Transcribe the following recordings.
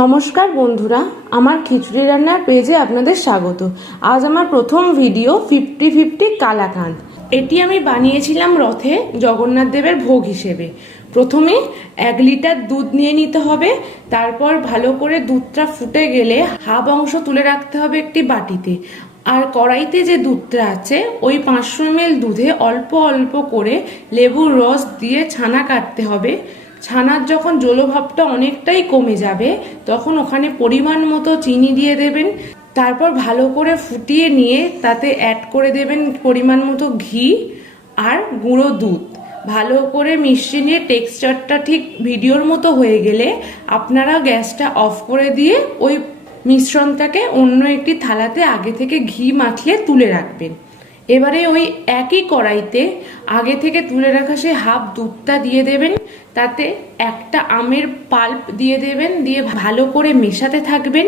নমস্কার বন্ধুরা, আমার খিচুড়ি রান্নার পেজে আপনাদের স্বাগত। আজ আমার প্রথম ভিডিও 50-50 কালাকাঁদ। এটি আমি বানিয়েছিলাম রথে জগন্নাথ দেবের ভোগ হিসেবে। প্রথমে 1 লিটার দুধ নিয়ে নিতে হবে। তারপর ভালো করে দুধটা ফুটে গেলে হাফ অংশ তুলে রাখতে হবে একটি বাটিতে। আর কড়াইতে যে দুধটা আছে ওই 500 ml দুধে অল্প অল্প করে লেবুর রস দিয়ে ছানা কাটতে হবে। ছানার যখন জলভাবটা অনেকটাই কমে যাবে তখন ওখানে পরিমাণ মতো চিনি দিয়ে দেবেন। তারপর ভালো করে ফুটিয়ে নিয়ে তাতে অ্যাড করে দেবেন পরিমাণ মতো ঘি আর গুঁড়ো দুধ। ভালো করে মিশিয়ে নিয়ে টেক্সচারটা ঠিক ভিডিওর মতো হয়ে গেলে আপনারা গ্যাসটা অফ করে দিয়ে ওই মিশ্রণটাকে অন্য একটি থালাতে আগে থেকে ঘি মাখিয়ে তুলে রাখবেন। এবারে ওই একই কড়াইতে আগে থেকে তুলে রাখা সেই হাফ দুধটা দিয়ে দেবেন। তাতে একটা আমের পাল্প দিয়ে দেবেন, দিয়ে ভালো করে মেশাতে থাকবেন।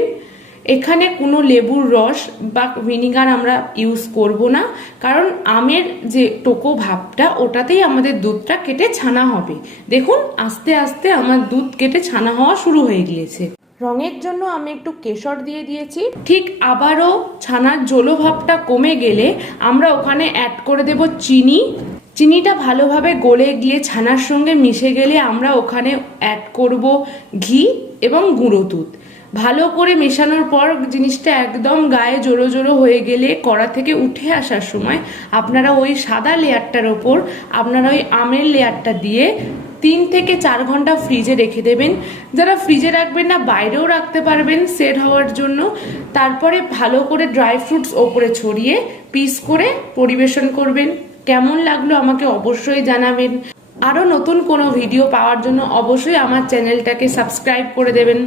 এখানে কোনো লেবুর রস বা ভিনিগার আমরা ইউজ করব না, কারণ আমের যে টোকো ভাবটা ওটাতেই আমাদের দুধটা কেটে ছানা হবে। দেখুন আস্তে আস্তে আমার দুধ কেটে ছানা হওয়া শুরু হয়ে গিয়েছে। রঙের জন্য আমি একটু কেশর দিয়ে দিয়েছি। ঠিক আবারও ছানার জলভাবটা কমে গেলে আমরা ওখানে অ্যাড করে দেব চিনি। চিনিটা ভালোভাবে গলে গিয়ে ছানার সঙ্গে মিশে গেলে আমরা ওখানে অ্যাড করব ঘি এবং গুঁড়ো দুধ। ভালো করে মেশানোর পর জিনিসটা একদম গায়ে জোড়ো জোড়ো হয়ে গেলে কড়া থেকে উঠে আসার সময় আপনারা ওই সাদা লেয়ারটার ওপর আপনারা ওই আমের লেয়ারটা দিয়ে 3 থেকে 4 ঘন্টা ফ্রিজে রেখে দেবেন। যারা ফ্রিজে রাখবেন না বাইরেও রাখতে পারবেন সেট হওয়ার জন্য। তারপরে ভালো করে ড্রাই ফ্রুটস ওপরে ছড়িয়ে পিস করে পরিবেশন করবেন। কেমন লাগলো আমাকে অবশ্যই জানাবেন। আরও নতুন কোনো ভিডিও পাওয়ার জন্য অবশ্যই আমার চ্যানেলটাকে সাবস্ক্রাইব করে দেবেন।